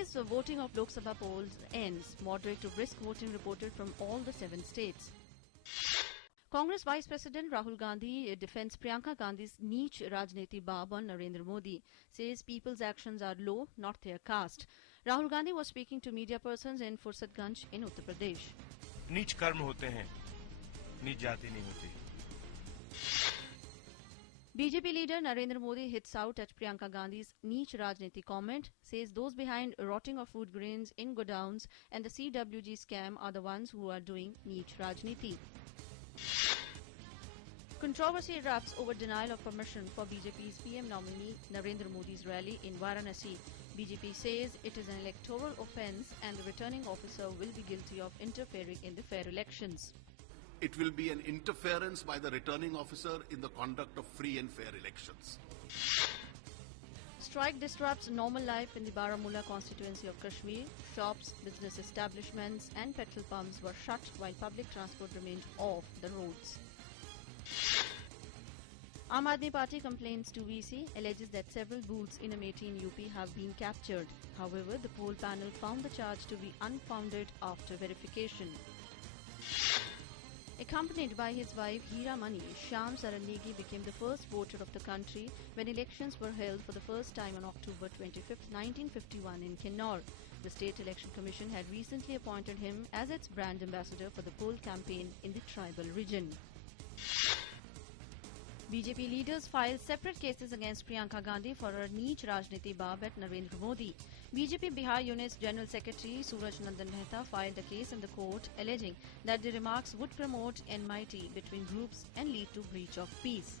Today's voting of Lok Sabha polls ends. Moderate to brisk voting reported from all the 7 states. Congress Vice President Rahul Gandhi defends Priyanka Gandhi's niche Rajniti barb on Narendra Modi, says people's actions are low, not their caste. Rahul Gandhi was speaking to media persons in Fursatganj in Uttar Pradesh. नीच कर्म होते हैं, नीच जाति नहीं होती. BJP leader Narendra Modi hits out at Priyanka Gandhi's niche Rajniti comment, says those behind rotting of food grains in godowns and the CWG scam are the ones who are doing niche Rajniti. Controversy erupts over denial of permission for BJP's PM nominee Narendra Modi's rally in Varanasi. BJP says it is an electoral offence and the returning officer will be guilty of interfering in the fair elections. It will be an interference by the returning officer in the conduct of free and fair elections. Strike disrupts normal life in the Baramulla constituency of Kashmir. Shops, business establishments and petrol pumps were shut while public transport remained off the roads. Aam Aadmi Party complains to VC, alleges that several booths in Amethi in UP have been captured. However, the poll panel found the charge to be unfounded after verification. Accompanied by his wife Hira Mani, Shyam Saran Negi became the first voter of the country when elections were held for the first time on October 25, 1951 in Kinnaur. The State Election Commission had recently appointed him as its brand ambassador for the poll campaign in the tribal region. BJP leaders filed separate cases against Priyanka Gandhi for her niche Rajniti barb at Narendra Modi. BJP Bihar Unit's General Secretary Suraj Nandan Mehta filed a case in the court alleging that the remarks would promote enmity between groups and lead to breach of peace.